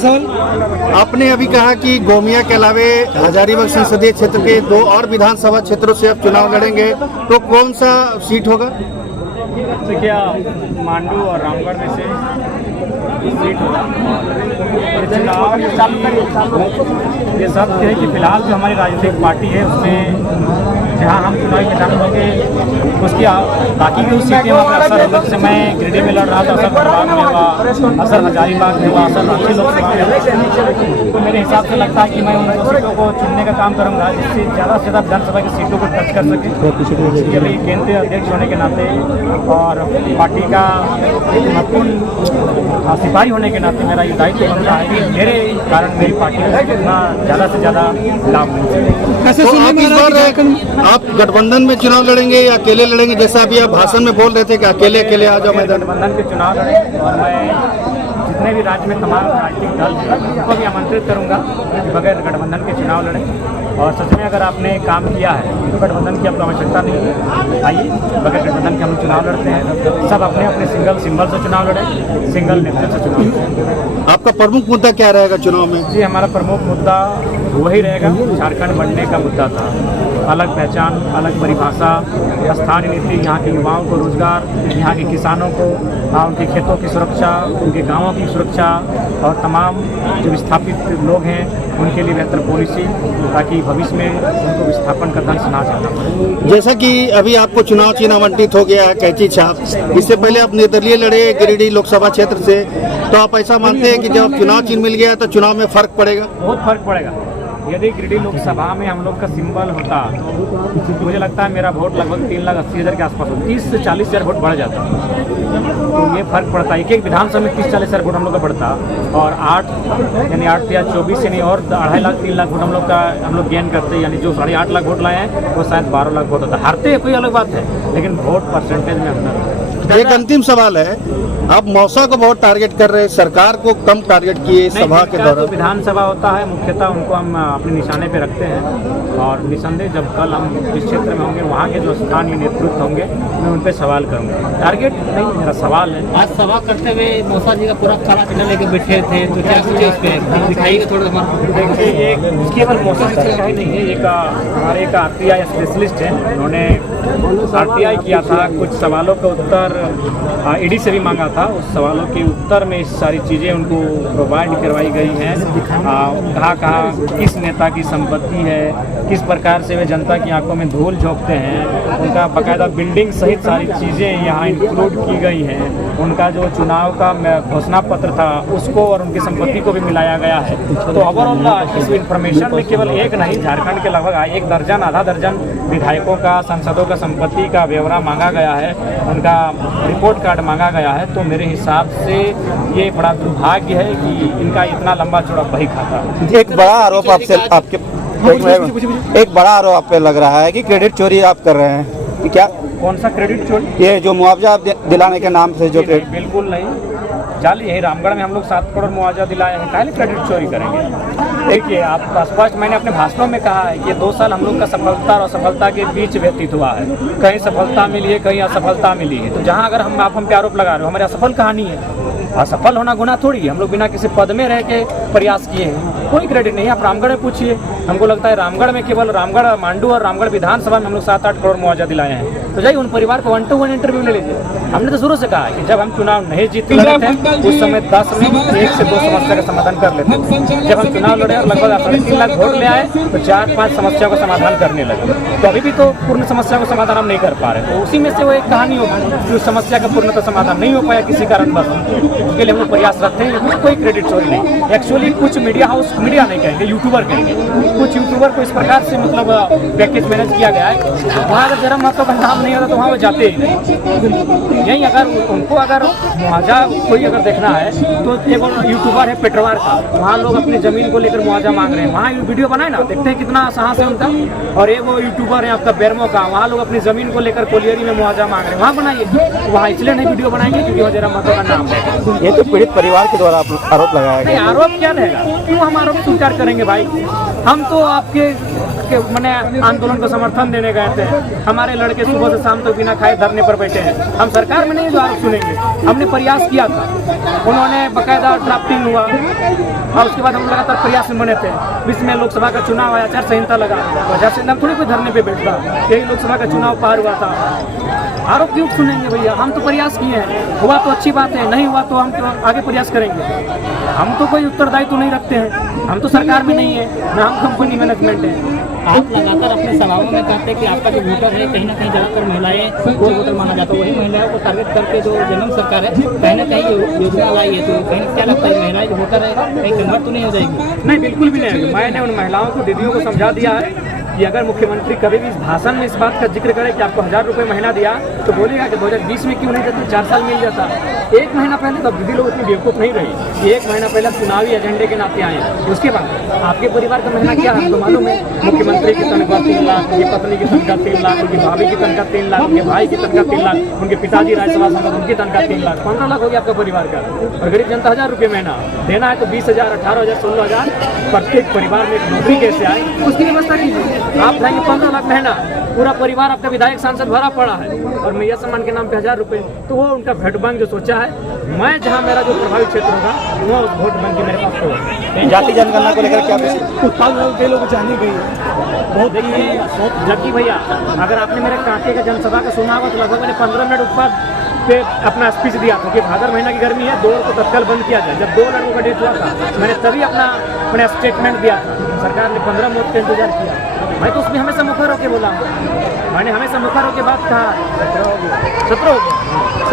सवाल। आपने अभी कहा कि गोमिया के अलावे हजारीबाग संसदीय क्षेत्र के 2 और विधानसभा क्षेत्रों से अब चुनाव लड़ेंगे, तो कौन सा सीट होगा? क्या मांडू और रामगढ़ में से सीट होगा। चुनाव ये सब है कि फिलहाल जो हमारी राजनीतिक पार्टी है उसमें जहाँ हम चुनावी मैदान होंगे उसकी बाकी की उस सीटें वहाँ पर असर होगा। जैसे मैं गिरिडीह में लड़ रहा था, असर धनबाद में हुआ, असर हजारीबाग में हुआ, असर रांची लोकसभा में हुआ। तो मेरे हिसाब से लगता है कि मैं उन सीटों को चुनने का काम करूँगा जिससे ज़्यादा से ज़्यादा विधानसभा की सीटों को टच कर सके। अभी केंद्रीय अध्यक्ष होने के नाते और पार्टी का एक महत्वपूर्ण सिपाही होने के नाते मेरा ये दायित्व बनता है कि मेरे कारण मेरी पार्टी को जितना ज़्यादा से ज़्यादा लाभ मिल सके। तो आप इस बार आप गठबंधन में चुनाव लड़ेंगे या अकेले लड़ेंगे? जैसा अभी आप भाषण में बोल रहे थे कि अकेले अकेले आ जाओ मैदान। गठबंधन के चुनाव लड़े और मैं जितने भी राज्य में तमाम राजनीतिक दल हैं उनको भी आमंत्रित करूंगा कि बगैर गठबंधन के चुनाव लड़ें। और सच में अगर आपने काम किया है तो गठबंधन की आपको आवश्यकता नहीं है, आइए बगैर गठबंधन के हम चुनाव लड़ते हैं। सब अपने अपने सिंगल सिंबल से चुनाव लड़ें, सिंगल नेतृत्व से चुनाव लड़ें। आपका प्रमुख मुद्दा क्या रहेगा चुनाव में? जी हमारा प्रमुख मुद्दा वही रहेगा, झारखंड बनने का मुद्दा था। अलग पहचान, अलग परिभाषा, स्थानीय नीति, यहाँ के युवाओं को रोजगार, यहाँ के किसानों को उनके खेतों की सुरक्षा, उनके गांवों की सुरक्षा और तमाम जो विस्थापित लोग हैं उनके लिए बेहतर पॉलिसी, ताकि भविष्य में उनको विस्थापन का दंश ना झेलना पड़े। जैसा कि अभी आपको चुनाव चिन्ह आवंटित हो गया है कैंची छाप, इससे पहले आप निर्दलीय लड़े गिरिडीह लोकसभा क्षेत्र से, तो आप ऐसा मानते हैं कि जब चुनाव चिन्ह मिल गया तो चुनाव में फर्क पड़ेगा? बहुत फर्क पड़ेगा। यदि गिरिडीह लोकसभा में हम लोग का सिंबल होता तो मुझे लगता है मेरा वोट लगभग 3,80,000 के आसपास होता, 30 से 40,000 वोट बढ़ जाता। तो ये फर्क पड़ता है। एक विधानसभा में 30-40,000 वोट हम लोग का बढ़ता और 8 या 24 यानी और 2.5 लाख 3 लाख वोट हम लोग गेन करते, यानी जो 8.5 लाख वोट लाए हैं वो शायद 12 लाख वोट होता। हारते हैं कोई अलग बात है, लेकिन वोट परसेंटेज में अंतर। एक अंतिम सवाल है, आप मौसा को बहुत टारगेट कर रहे हैं, सरकार को कम टारगेट किए सभा के दौरान। तो विधानसभा होता है मुख्यतः उनको हम अपने निशाने पे रखते हैं और निसंदेह जब कल हम जिस क्षेत्र में होंगे वहाँ के जो स्थानीय नेतृत्व होंगे मैं उन पर सवाल करूँगा। टारगेट नहीं, मेरा सवाल है। आज सभा करते हुए मौसा जी का पूरा काला झंडा लेके बैठे थे, तो क्या कुछ इस पे दिखाइएगा थोड़ा हमारा? देखिए ये केवल मौसा जी का ही नहीं है, एक हमारे एक RTI स्पेशलिस्ट हैं, उन्होंने RTI किया था, कुछ सवालों का उत्तर ED से भी मांगा था। उस सवालों के उत्तर में सारी चीज़ें उनको प्रोवाइड करवाई गई हैं। कहाँ किस नेता की संपत्ति है, किस प्रकार से वे जनता की आंखों में धूल झोंकते हैं, उनका बाकायदा बिल्डिंग सहित सारी चीज़ें यहाँ इंक्लूड की गई हैं। उनका जो चुनाव का घोषणा पत्र था उसको और उनकी संपत्ति को भी मिलाया गया है। तो ओवरऑल इस इन्फॉर्मेशन में केवल एक नहीं, झारखंड के लगभग 1 दर्जन आधा दर्जन विधायकों का, सांसदों का संपत्ति का ब्यौरा मांगा गया है, उनका रिपोर्ट कार्ड मांगा गया है। तो मेरे हिसाब से ये बड़ा दुर्भाग्य है कि इनका इतना लंबा चौड़ा बही खाता है। एक बड़ा आरोप आपसे एक बड़ा आरोप आप पे लग रहा है कि क्रेडिट चोरी आप कर रहे हैं, कि क्या? कौन सा क्रेडिट चोरी? ये जो मुआवजा दिलाने के नाम से जो क्रेडिट। बिल्कुल नहीं, जाली यही रामगढ़ में हम लोग 7 करोड़ मुआवजा दिलाए हैं, काहे क्रेडिट चोरी करेंगे? देखिए आप स्पष्ट, मैंने अपने भाषणों में कहा है कि 2 साल हम लोग का सफलता और असफलता के बीच व्यतीत हुआ है। कहीं सफलता मिली है, कहीं असफलता मिली है। तो जहाँ अगर आप हम पे आरोप लगा रहे हो, हमारी असफल कहानी है। असफल होना गुनाह थोड़ी है, हम लोग बिना किसी पद में रह के प्रयास किए हैं, कोई क्रेडिट नहीं है। आप रामगढ़ में पूछिए, हमको लगता है रामगढ़ में केवल रामगढ़ मांडू और रामगढ़ विधानसभा में हम लोग 7-8 करोड़ मुआवजा दिलाए हैं। तो जाइए उन परिवार को 1-to-1 इंटरव्यू ले लीजिए। हमने तो शुरू से कहा है कि जब हम चुनाव नहीं जीत रहे थे उस समय 10 में 1 से 2 समस्या का समाधान कर लेते थे। जब हम चुनाव लड़े और लगभग 3.5 लाख वोट ले आए तो 4-5 समस्याओं का समाधान करने लगे। तो अभी भी तो पूर्ण समस्या का समाधान हम नहीं कर पा रहे, तो उसी में से वो एक कहानी होगी कि उस समस्या का पूर्णतः समाधान नहीं हो पाया किसी कारणवश, उसके लिए हम लोग प्रयास रखते हैं। लेकिन कोई क्रेडिट चोरी नहीं। एक्चुअली कुछ मीडिया हाउस, मीडिया नहीं कहेंगे, यूट्यूबर कहेंगे, कुछ यूट्यूबर को इस प्रकार से मतलब पैकेज मैनेज किया गया है, वहाँ अगर जरा महत्व का नाम नहीं होता तो वहाँ वो जाते ही नहीं। यही अगर उनको अगर मुआवजा कोई अगर देखना है तो एक यूट्यूबर है पेटरवार का, वहाँ लोग अपनी ज़मीन को लेकर मुआवजा मांग रहे हैं, वहाँ वीडियो बनाए ना, देखते हैं कितना साहस है उनका। और एक वो यूट्यूबर है आपका बेरमो का, वहाँ लोग अपनी ज़मीन को लेकर कोलियरी में मुआवजा मांग रहे हैं, वहाँ बनाइए। वहाँ इसलिए नहीं वीडियो बनाएंगे क्योंकि वो जरा महत्व का नाम है। ये तो पीड़ित परिवार के द्वारा आरोप लगाया नहीं, गया। आरोप क्या रहेगा? क्यों हम आरोप स्वीकार करेंगे भाई? हम तो आपके मैंने आंदोलन को समर्थन देने गए थे। हमारे लड़के सुबह से शाम तक बिना खाए धरने पर बैठे हैं। हम सरकार में नहीं जो आरोप सुनेंगे। हमने प्रयास किया था, उन्होंने बाकायदा ड्राफ्टिंग हुआ और उसके बाद हम लगातार प्रयास में बने थे। बीच में लोकसभा का चुनाव आया, आचार संहिता लगा, आचार संहिता में थोड़ी कोई धरने पे बैठता। यही लोकसभा का चुनाव पार हुआ था। आरोप क्यों सुनेंगे भैया? हम तो प्रयास किए हैं, हुआ तो अच्छी बात है, नहीं हुआ तो हम तो आगे प्रयास करेंगे। हम तो कोई उत्तरदायित्व नहीं रखते हैं, हम तो सरकार में नहीं है, ना हम कंपनी मैनेजमेंट है। आप लगातार अपने सभाओं में कहते हैं कि आपका जो वोटर है कहीं ना कहीं ज्यादातर महिलाएं वो वोटर माना जाता है। वही महिलाओं को टारगेट करके जो जन्म सरकार है कहीं ना कहीं योजना लाई है, तो कहीं क्या लगता है महिलाएं जो वोटर है कहीं कन्वर्ट तो नहीं हो जाएगी? नहीं, बिल्कुल भी नहीं। मैंने उन महिलाओं को, दीदियों को समझा दिया है कि अगर मुख्यमंत्री कभी भी इस भाषण में इस बात का जिक्र करे कि आपको 1000 रुपये महीना दिया, तो बोलेगा कि 2020 में क्यों नहीं देते, 4 साल मिल जाता। एक महीना पहले तो दीदी लोग इतनी बेवकूफ़ नहीं रही कि एक महीना पहले चुनावी एजेंडे के नाते आए। उसके बाद आपके परिवार का महीना क्या है तो मालूम है, मुख्यमंत्री की तनख्वाह 3 लाख, उनकी पत्नी की तनख्वाह 3 लाख, उनकी भाभी की तनख्वाह 3 लाख, उनके भाई की तनख्वाह 3 लाख, उनके पिताजी राज्यसभा सांसद उनकी तनख्वाह 3 लाख, 15 लाख हो गया आपका परिवार का। और गरीब जनता 1000 रुपये महीना देना है तो 20,000, 18,000, 16,000 प्रत्येक परिवार में एक नौकरी कैसे आए उसकी व्यवस्था कीजिए। आप चाहेंगे 15 लाख महीना, पूरा परिवार आपका विधायक सांसद भरा पड़ा है और मैया सम्मान के नाम पे 1000 रुपये, तो वो उनका वोट बैंक जो सोचा है। मैं जहाँ मेरा जो प्रभावित क्षेत्र होगा वहाँ उस वोट बैंक की मेरे पास होगा। जाति जनगणना को लेकर क्या कई लोग जाने गई बहुत देखिए जबकि भैया, अगर आपने मेरे कांटे का जनसभा का सुना होगा तो लगभग मैंने 15 मिनट ऊपर पे अपना स्पीच दिया था कि भादर महीना की गर्मी है, दौड़ को तत्काल बंद किया जाए। जब 2 लड़कों का डेथ हुआ था मैंने तभी अपना स्टेटमेंट दिया था। सरकार ने 15 मौत का इंतजार किया, मैं तो उसमें हमेशा मुखर होकर बोला। मैंने हमेशा मुखर होकर बात कहा। 17 हो गया।